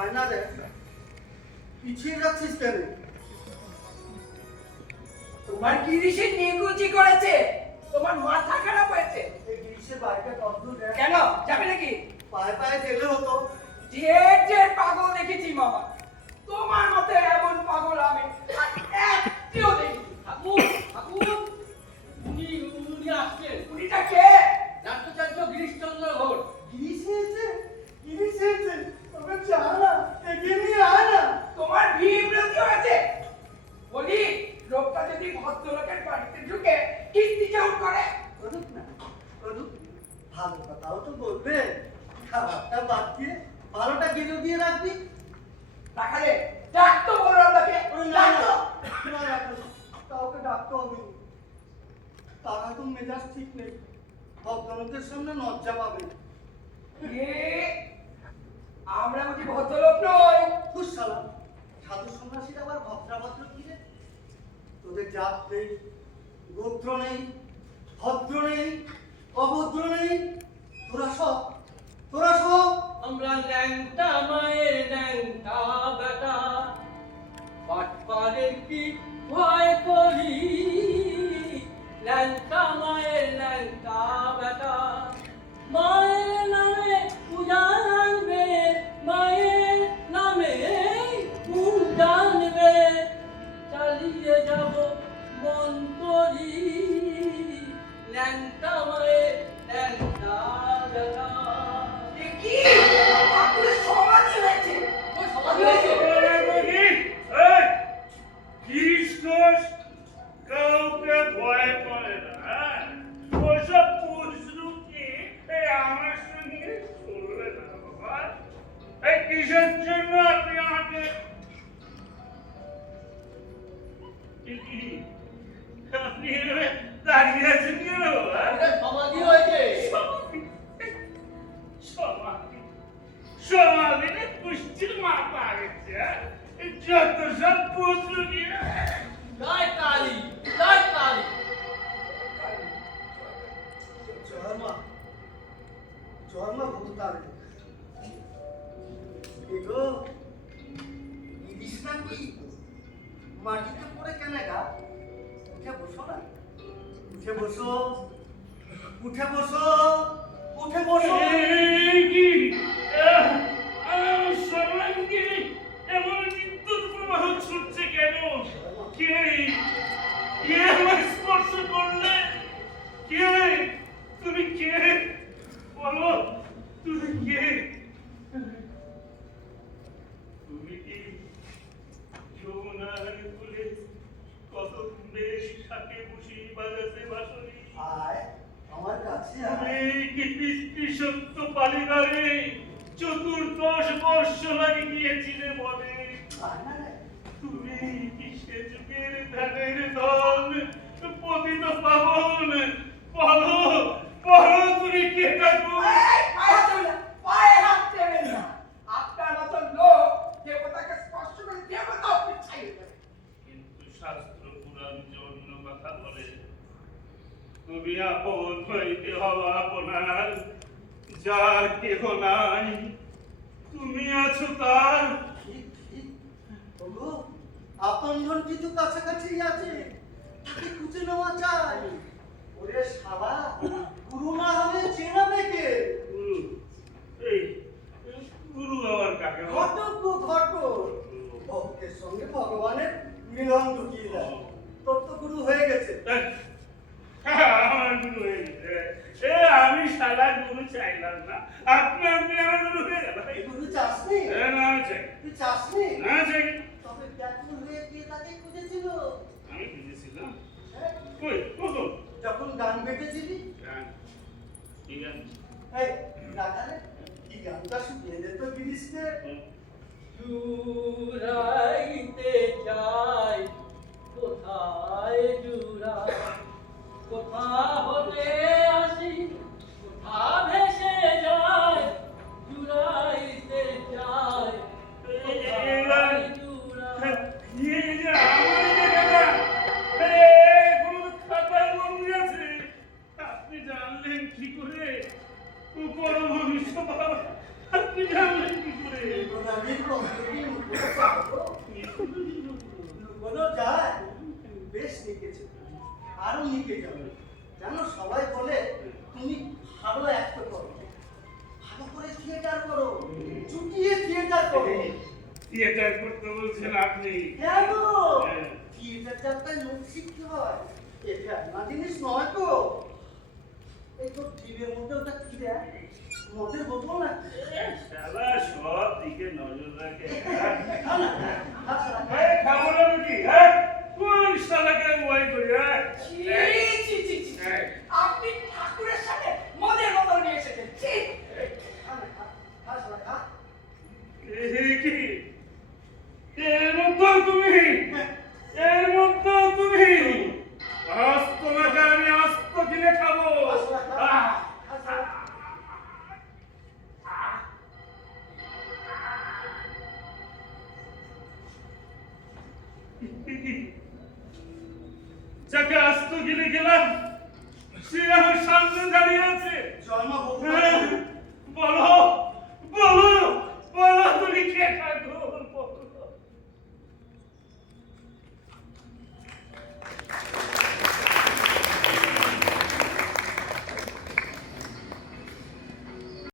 আয়না রে, পিছিয়ে যাচ্ছিস কেন? তোমার গিরিশে নিকুচি করেছে, তোমার মাথা খারাপ হয়েছে। এই গ্রীষ্মের বাড়িটা কতদূর রে? কেন যাবে নাকি? পায়ে পায়ে গেলে হতো। ঢের ঢের পাগল দেখেছি মামা, তোমার মতো এমন পাগল আমি আর একটিও দেখিনি। ঠাকুর ঠাকুর উনি উনি আসছেন। উনিটা কে? নাট্যাচার্য গিরিশচন্দ্র ঘোষ। গ্রীষ্ম এসেছে, গ্রীষ্ম এসেছে, তোকে চা না, এগিয়ে নিয়ে আয় না। তোমার বিব্রতি হয়েছে। বলি, লোকটা যদি ভদ্রলোকের বাড়িতে ঢুকে কীর্তি চাউল করে। করুক না, করুক। ভালো কথাও তো বলবে, খারাপটা বাদ দিয়ে ভালোটা গেলেও দিয়ে রাখবি। রাখালে ডাকতো বললাম তাকে, ওই না না, ডাকতো। না রাখো, কাউকে ডাকতে হবে না। তার এখন মেজাজ ঠিক নেই, ভদ্রলোকের সামনে লজ্জা পাবে। এ, আমরা বুঝি ভদ্রলোক নই? খুশ সালা, সাধু সন্ন্যাসীর আবার ভদ্রাভদ্র কি রে? তোদের জাত নেই, গোত্র নেই, ভদ্র নেই, অভদ্র নেই, তোরা সব আমরা ল্যাংটা মায়ের ল্যাংটা বেটা, পাটপাড়ের কি ভয় করি। ল্যাংটা মায়ের ল্যাংটা বেটা, মায়ের নামে পূজা আনবে, মায়ের নামে পূজা আনবে, চালিয়ে যাব মন করি। ল্যাংটা মায়ের ল্যাংটা বেটা। এ কি? ঠাকুরের সমাধি হয়েছে। ওই সমাধি হয়েছে। কাউকে ভয় করে না, হ্যাঁ? ওসব পুরুষরূপী আমার সঙ্গে চলবে না বাবা। এই কিসের জন্য আপনি আমাকে আপনি এভাবে দাঁড়িয়ে আছেন কেন? ওটা সমাধি হয়েছে। সমাধি সমাধিতে পুষ্টির মাপা গেছে, যত সব পুত্র নিয়ে জয় কালী, জয় কালী। জয় মা ভূতারে। এগো, ইলিশ নাকি মাটিতে পড়ে কেন গা? উঠে বসো না, উঠে বসো, উঠে বসো, উঠে বসো। কি সর্বাঙ্গে এমন বিদ্যুৎ প্রবাহ ছুটছে কেন? কে কে আমায় স্পর্শ করলে? কে? তুমি কে? বলো, তুমি কে? তুমি কি যমুনার কুলে কত বেশ শাকে বসি বাজাতে বাঁশরি? আয় আমার কাছে আয়। তুমি কি পিতৃ সত্য পালিবারে চতুর্দশ বর্ষ লাগে গিয়েছিলে বলে? আয় না রে। তুমি কি সে যুগের ধ্যানের দল পতিত পাবন? বলো বলো, তুমি কে ঠাকুর? এই, পায়ে হাত দেবেন না, পায়ে হাত দেবেন না। আপনার মতো লোক দেবতাকে স্পর্শ করে দেবতা অপেক্ষা যাবে। কিন্তু শাস্ত্র পুরাণ যে অন্য কথা বলে। তুমি আপন হইতে হওয়া আপনার, যার কেহ নাই, তুমি আছো তার। ঠিক ঠিক। ওগো, আপনজন কিন্তু কাছাকাছি আছে, তাকে খুঁজে নেওয়া চাই। ওরে শালা, গুরু না হলে চেনাবে কে? গুরু, এই গুরু আবার কাকে বলে? ঘটক গো ঘটক। ভক্তের সঙ্গে ভগবানের মিলন ঢুকিয়ে দেয়। তোর তো গুরু হয়ে গেছে। আমার গুরু হয়ে গেছে। আমি সাদা গুরু চাইলাম না, আপনি আপনি আমার গুরু হয়ে গেল। এই গুরু চাসনি? না, আমি চাই তুই চাসনি? না, চাই তবে ব্যাকুল হয়ে কে তাকে খুঁজেছিল? আমি বুঝেছিলাম। হ্যাঁ? কই কখন? যখন গান বেঁধেছিলি? ঠিক আছে। এই রাখালে কি গানটা শুনিয়ে দে তো গিরিশকে। জুড়াইতে যাই, কোথায় জুড়াই, কোথা হতে আসি, কোথা ভেসে যায়, জুড়াইতে যাই, কোথায় জুড়াই। আপনি জানলেন কি করে? আপনি জানলেন কি করে? নোনামির গন্ধ কি লুকোনো চাও? লুকোনো যায়? বেশ নিকেছে, আরো নিকে যাবে। জানো সবাই বলে তুমি ভালো অ্যাক্ট করো, ভালো করে থিয়েটার করো, চুটিয়ে থিয়েটার করো। থিয়েটার করতে বলছেন আপনি? কেন? হ্যাঁ। থিয়েটার যাত্রায় মুখ শিখতে হয়, এটা না জিনিস নয় তো। এই তো টিভির মধ্যে ওটা কি দেয়, মদের বোতল না? শালা সব দিকে নজর রাখে। খা না, খা শালা, খা। এই খাবো না নাকি, হ্যাঁ? কোন শালাকে ভয় করি, হ্যাঁ? ছি, ছি, ছি, ছি, ছি। আপনি ঠাকুরের সাথে মদের বোতল নিয়ে এসেছেন, ছি। খা না, খা, খা শালা, খা। এই কি? এর মধ্যেও তুমি? এর মধ্যেও তুমি? আজ তোমাকে আমি আস্ত দিলে খাবো। খা শালা, খা। আহ! খা শালা। যাকে আস্ত গিলে গেলাম সে আমার সামনে দাঁড়িয়ে আছে। জন্ম বহু হ্যাঁ, বলো